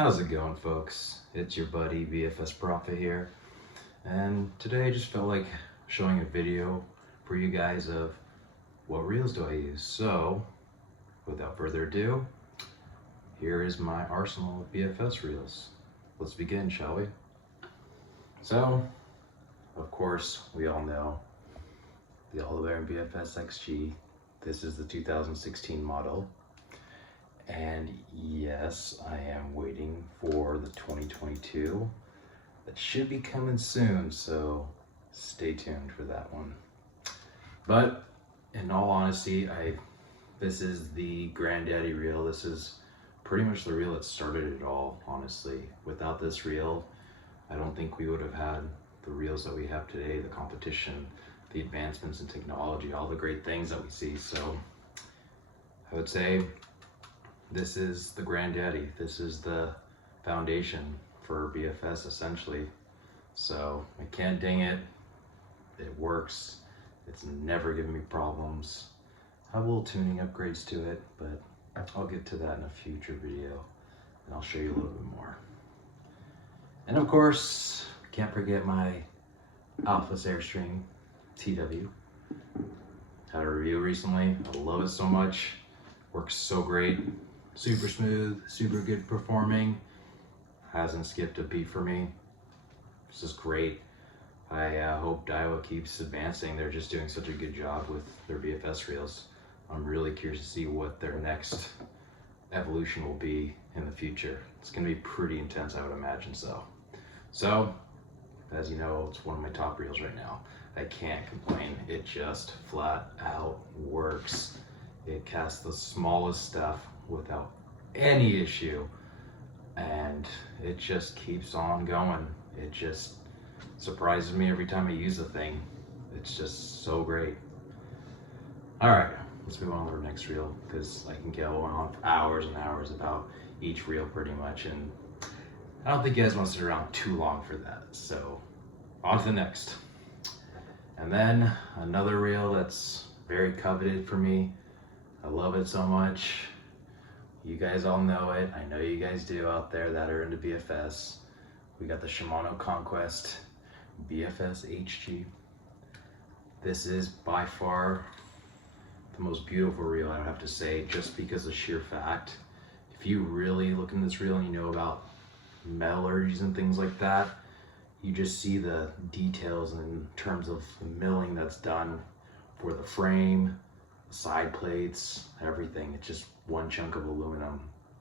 How's it going, folks? It's your buddy BFS Prophet here, and today I just felt like showing a video for you guys of what reels do I use. So without further ado, here is my arsenal of BFS reels. Let's begin, shall we? So of course we all know the all-wearing BFS XG. This is the 2016 model. And yes, I am waiting for the 2022. That should be coming soon, so stay tuned for that one. But in all honesty, this is the granddaddy reel. This is pretty much the reel that started it all, honestly. Without this reel, I don't think we would have had the reels that we have today, the competition, the advancements in technology, all the great things that we see. So I would say this is the granddaddy. This is the foundation for BFS essentially. So I can't ding it. It works. It's never given me problems. I have little tuning upgrades to it, but I'll get to that in a future video and I'll show you a little bit more. And of course, can't forget my Alphas Airstream TW. Had a review recently. I love it so much. Works so great. Super smooth, super good performing. Hasn't skipped a beat for me. This is great. I hope Daiwa keeps advancing. They're just doing such a good job with their BFS reels. I'm really curious to see what their next evolution will be in the future. It's gonna be pretty intense, I would imagine so. So, as you know, it's one of my top reels right now. I can't complain. It just flat out works. It casts the smallest stuff without any issue, and it just keeps on going. It just surprises me every time I use the thing. It's just so great. All right, let's move on to our next reel, because I can go on for hours and hours about each reel pretty much, and I don't think you guys want to sit around too long for that. So on to the next. And then another reel that's very coveted for me. I love it so much. You guys all know it. I know you guys do out there that are into BFS. We got the Shimano Conquest BFS HG. This is by far the most beautiful reel, I would have to say, just because of sheer fact. If you really look in this reel and you know about metallurgies and things like that, you just see the details in terms of the milling that's done for the frame, the side plates, everything. It's just one chunk of aluminum.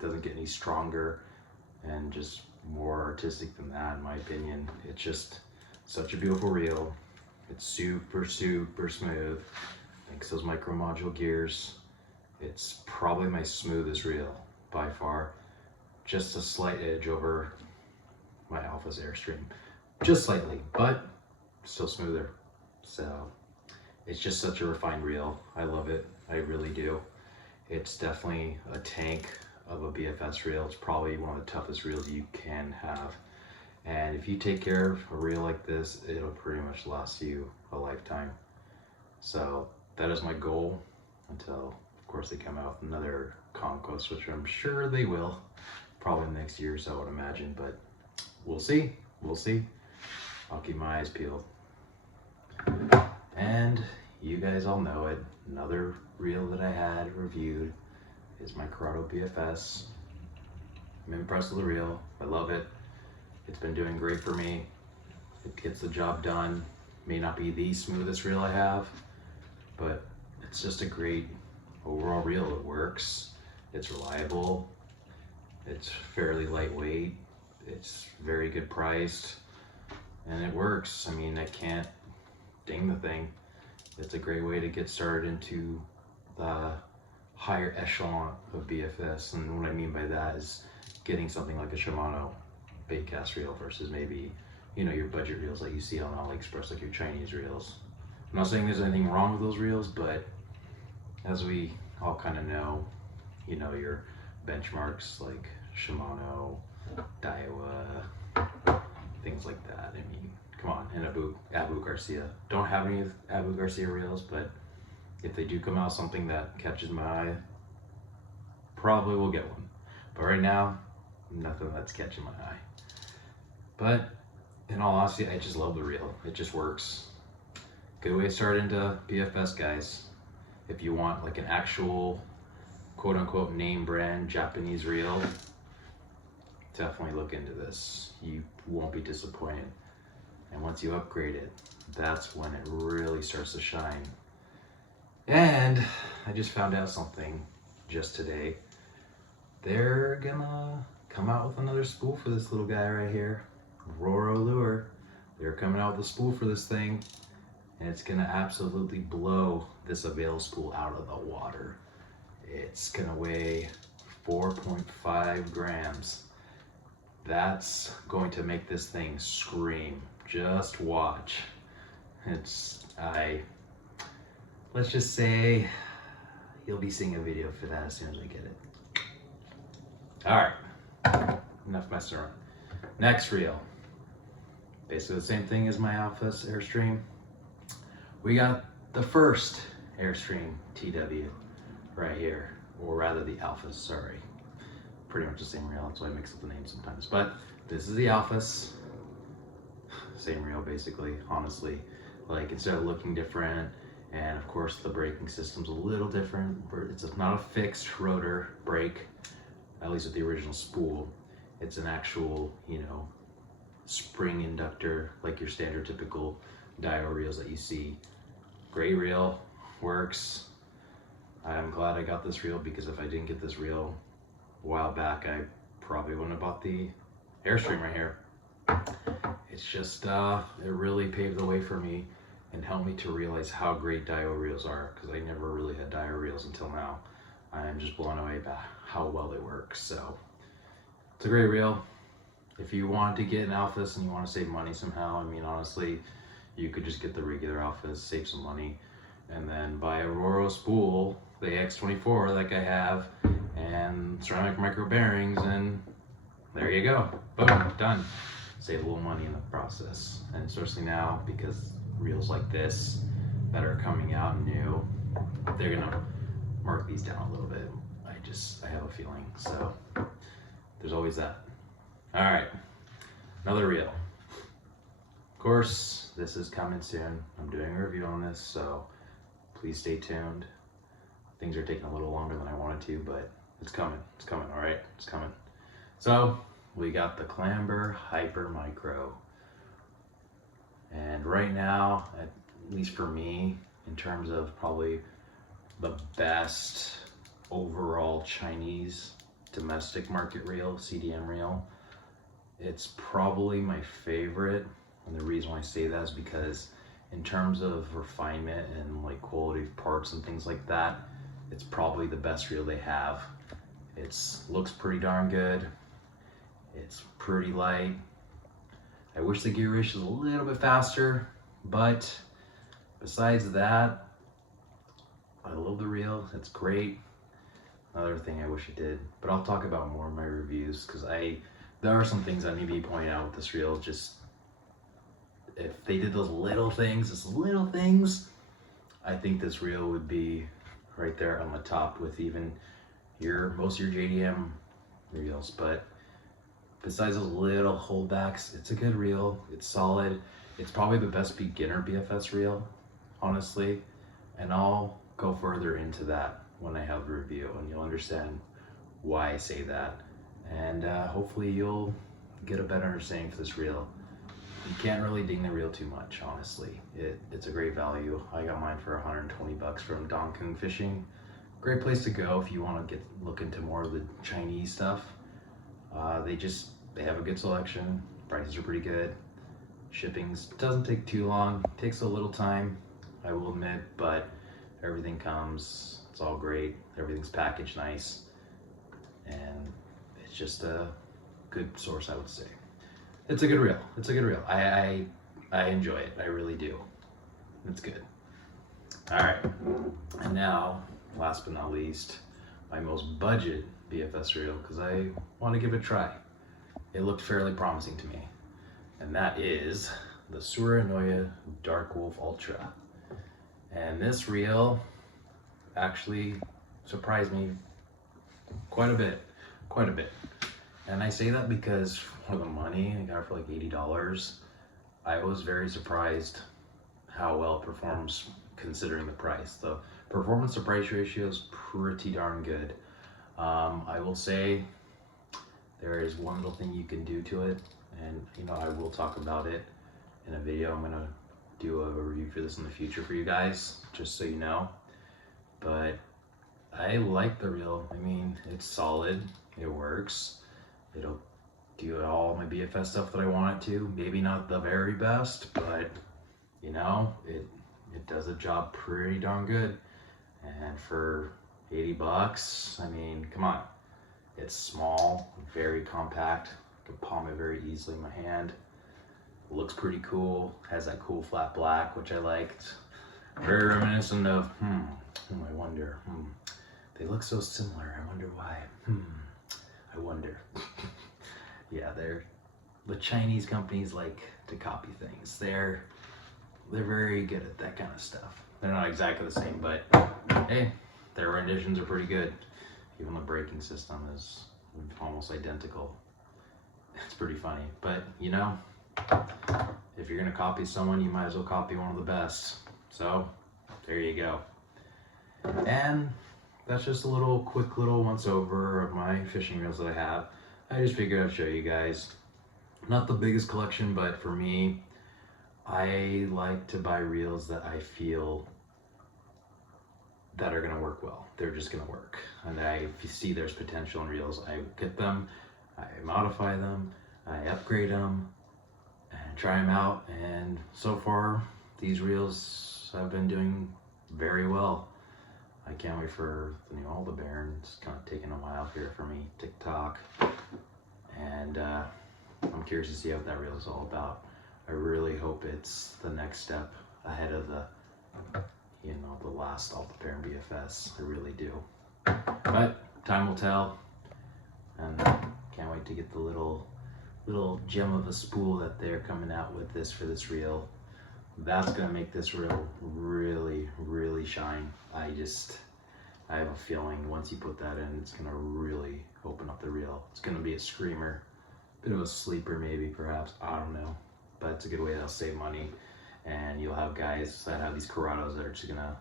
Doesn't get any stronger and just more artistic than that, in my opinion. It's just such a beautiful reel. It's super smooth. Thanks to those micro module gears. It's probably my smoothest reel by far. Just a slight edge over my Alphas Airstream. Just slightly, but still smoother. So it's just such a refined reel. I love it. I really do. It's definitely a tank of a BFS reel. It's probably one of the toughest reels you can have. And if you take care of a reel like this, it'll pretty much last you a lifetime. So that is my goal until, of course, they come out with another conquest, which I'm sure they will. Probably next year or so, I would imagine, but we'll see. We'll see. I'll keep my eyes peeled. And you guys all know it. Another reel that I had reviewed is my Corrado BFS. I'm impressed with the reel. I love it. It's been doing great for me. It gets the job done. May not be the smoothest reel I have, but it's just a great overall reel. It works. It's reliable. It's fairly lightweight. It's very good priced, and it works. I mean, I can't ding the thing. It's a great way to get started into the higher echelon of BFS, and what I mean by that is getting something like a Shimano bait cast reel versus maybe, you know, your budget reels that you see on AliExpress, like your Chinese reels. I'm not saying there's anything wrong with those reels, but as we all kind of know, you know, your benchmarks like Shimano, Daiwa, things like that. I mean, come on, and Abu Garcia. Don't have any Abu Garcia reels, but if they do come out something that catches my eye, probably will get one. But right now, nothing that's catching my eye. But in all honesty, I just love the reel. It just works. Good way to start into BFS, guys. If you want like an actual quote unquote name brand Japanese reel, definitely look into this. You won't be disappointed. And once you upgrade it, that's when it really starts to shine. And I just found out something just today. They're gonna come out with another spool for this little guy right here, Roro Lure. They're coming out with a spool for this thing, and it's gonna absolutely blow this Avail spool out of the water. It's gonna weigh 4.5 grams. That's going to make this thing scream. Just watch. Let's just say you'll be seeing a video for that as soon as I get it. All right, enough messing around. Next reel, basically the same thing as my Alpha's Airstream. We got the first Airstream TW right here, or rather the Alpha's, sorry. Pretty much the same reel, that's why I mix up the names sometimes. But this is the Alpha's, same reel basically, honestly. Like instead of looking different, and of course the braking system's a little different. It's not a fixed rotor brake, at least with the original spool. It's an actual, spring inductor, like your standard typical Daiwa reels that you see. Great reel, works. I'm glad I got this reel, because if I didn't get this reel a while back, I probably wouldn't have bought the Airstream right here. It's just, it really paved the way for me and helped me to realize how great Daiwa reels are, because I never really had Daiwa reels until now. I'm just blown away by how well they work. So it's a great reel. If you want to get an Alphas and you want to save money somehow, I mean, honestly, you could just get the regular Alphas, save some money, and then buy a Roro spool, the X24 like I have, and ceramic micro bearings, and there you go. Boom, done. Save a little money in the process. And especially now, because reels like this that are coming out new, they're gonna mark these down a little bit. I have a feeling. So there's always that. All right, another reel. Of course, this is coming soon. I'm doing a review on this, so please stay tuned. Things are taking a little longer than I wanted to, but it's coming. It's coming, all right? It's coming. So we got the Clamber Hyper Micro. And right now, at least for me, in terms of probably the best overall Chinese domestic market reel, CDM reel, it's probably my favorite. And the reason why I say that is because in terms of refinement and like quality of parts and things like that, it's probably the best reel they have. It looks pretty darn good. It's pretty light. I wish the gear ratio was a little bit faster, but besides that, I love the reel. It's great. Another thing I wish it did, but I'll talk about more in my reviews, because there are some things that need to be pointed out with this reel. Just if they did those little things, I think this reel would be right there on the top with even most of your JDM reels. But besides those little holdbacks, it's a good reel. It's solid. It's probably the best beginner BFS reel, honestly. And I'll go further into that when I have the review, and you'll understand why I say that. And hopefully you'll get a better understanding for this reel. You can't really ding the reel too much, honestly. It's a great value. I got mine for 120 bucks from Don Kung Fishing. Great place to go if you want to look into more of the Chinese stuff. They have a good selection. Prices are pretty good. Shipping doesn't take too long. Takes a little time, I will admit, but everything comes. It's all great. Everything's packaged nice, and it's just a good source, I would say. It's a good reel. It's a good reel. I enjoy it. I really do. It's good. All right, and now, last but not least, my most budget BFS reel, because I want to give it a try. It looked fairly promising to me, and that is the Suranoya Dark Wolf Ultra. And this reel actually surprised me quite a bit. And I say that because for the money, I got it for like $80. I was very surprised how well it performs considering the price. The performance to price ratio is pretty darn good. I will say there is one little thing you can do to it, and I will talk about it in a video. I'm gonna do a review for this in the future for you guys, just so you know. But I like the reel. I mean, it's solid, it works, it'll do all my BFS stuff that I want it to. Maybe not the very best, but it does a job pretty darn good. And for $80, I mean, come on. It's small, very compact. I can palm it very easily in my hand. It looks pretty cool. Has that cool flat black, which I liked. Very reminiscent of, I wonder, they look so similar. I wonder why. I wonder. Yeah, the Chinese companies like to copy things. They're very good at that kind of stuff. They're not exactly the same, but hey, their renditions are pretty good. Even the braking system is almost identical. It's pretty funny, but if you're gonna copy someone, you might as well copy one of the best. So there you go. And that's just a quick little once over of my fishing reels that I have. I just figured I'd show you guys. Not the biggest collection, but for me, I like to buy reels that I feel that are gonna work well. They're just gonna work. And if you see there's potential in reels, I get them, I modify them, I upgrade them, and try them out. And so far, these reels have been doing very well. I can't wait for the new Aldebaran. It's kind of taking a while here for me, TikTok. And I'm curious to see what that reel is all about. I really hope it's the next step ahead of the last Aldebaran BFS. I really do. But time will tell. And can't wait to get the little gem of a spool that they're coming out with for this reel. That's gonna make this reel really, really shine. I have a feeling once you put that in, it's gonna really open up the reel. It's gonna be a screamer, bit of a sleeper maybe, perhaps, I don't know. But it's a good way to save money. And you'll have guys that have these corrados that are just gonna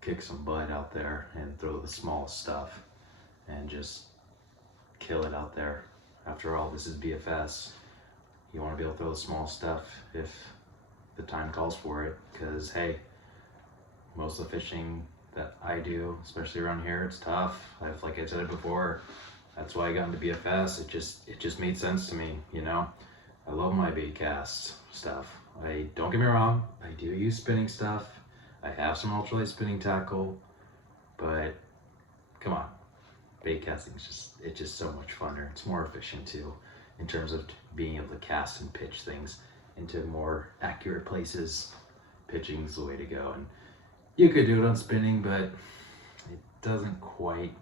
kick some butt out there and throw the small stuff and just kill it out there. After all, this is BFS. You wanna be able to throw the small stuff if the time calls for it, because hey, most of the fishing that I do, especially around here, it's tough. Like I said before, that's why I got into BFS. It just made sense to me, I love my bait cast stuff. Don't get me wrong, I do use spinning stuff. I have some ultralight spinning tackle, but come on, bait casting is just so much funner. It's more efficient too, in terms of being able to cast and pitch things into more accurate places. Pitching is the way to go, and you could do it on spinning, but it doesn't quite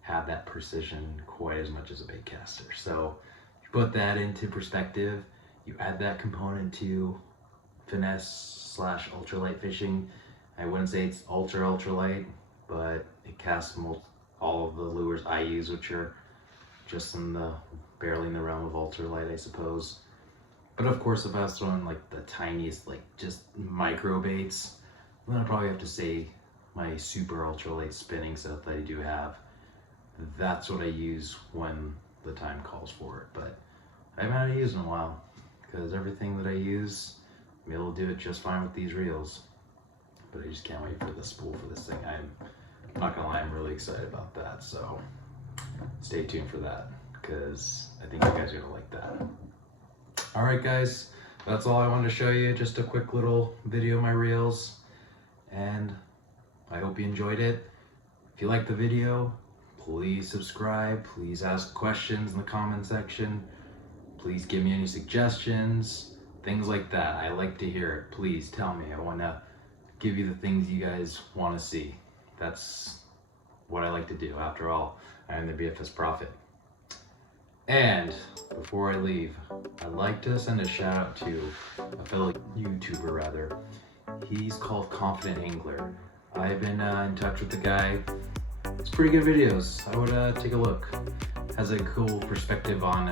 have that precision quite as much as a bait caster. So you put that into perspective, you add that component to finesse / ultralight fishing. I wouldn't say it's ultralight, but it casts all of the lures I use, which are just barely in the realm of ultralight, I suppose. But of course, if I was throwing like the tiniest, just micro baits, then I'd probably have to say my super ultralight spinning stuff that I do have. That's what I use when the time calls for it. But I haven't had to use in a while, because everything that I use, I'm able to do it just fine with these reels. But I just can't wait for the spool for this thing. I'm not gonna lie, I'm really excited about that. So stay tuned for that, because I think you guys are gonna like that. All right, guys, that's all I wanted to show you. Just a quick little video of my reels, and I hope you enjoyed it. If you liked the video, please subscribe. Please ask questions in the comment section. Please give me any suggestions, things like that. I like to hear it. Please tell me. I want to give you the things you guys want to see. That's what I like to do. After all, I am the BFS Prophet. And before I leave, I'd like to send a shout out to a fellow YouTuber rather. He's called Confident Angler. I've been in touch with the guy. It's pretty good videos. I would take a look. has a cool perspective on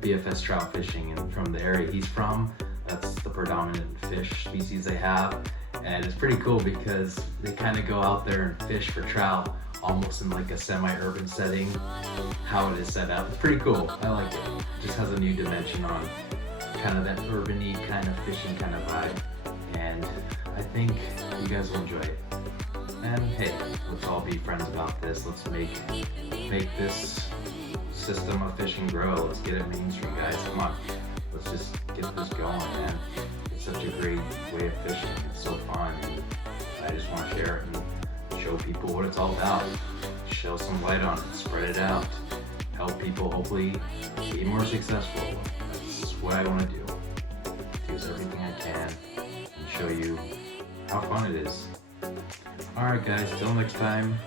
BFS trout fishing, and from the area he's from, that's the predominant fish species they have. And it's pretty cool because they kind of go out there and fish for trout almost in like a semi-urban setting, how it is set up. It's pretty cool. I like it. Just has a new dimension on kind of that urban-y kind of fishing kind of vibe. And I think you guys will enjoy it. And hey, let's all be friends about this. Let's make this system of fishing grow. Let's get it mainstream, guys. Come on. Let's just get this going, man. It's such a great way of fishing. It's so fun. And I just want to share it and show people what it's all about. Show some light on it, spread it out, help people hopefully be more successful. That's what I want to do. Use everything I can and show you how fun it is. Alright guys, till next time,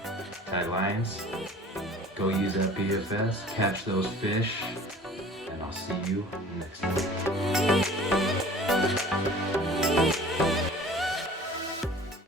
tie lines, go use that BFS, catch those fish, and I'll see you next time.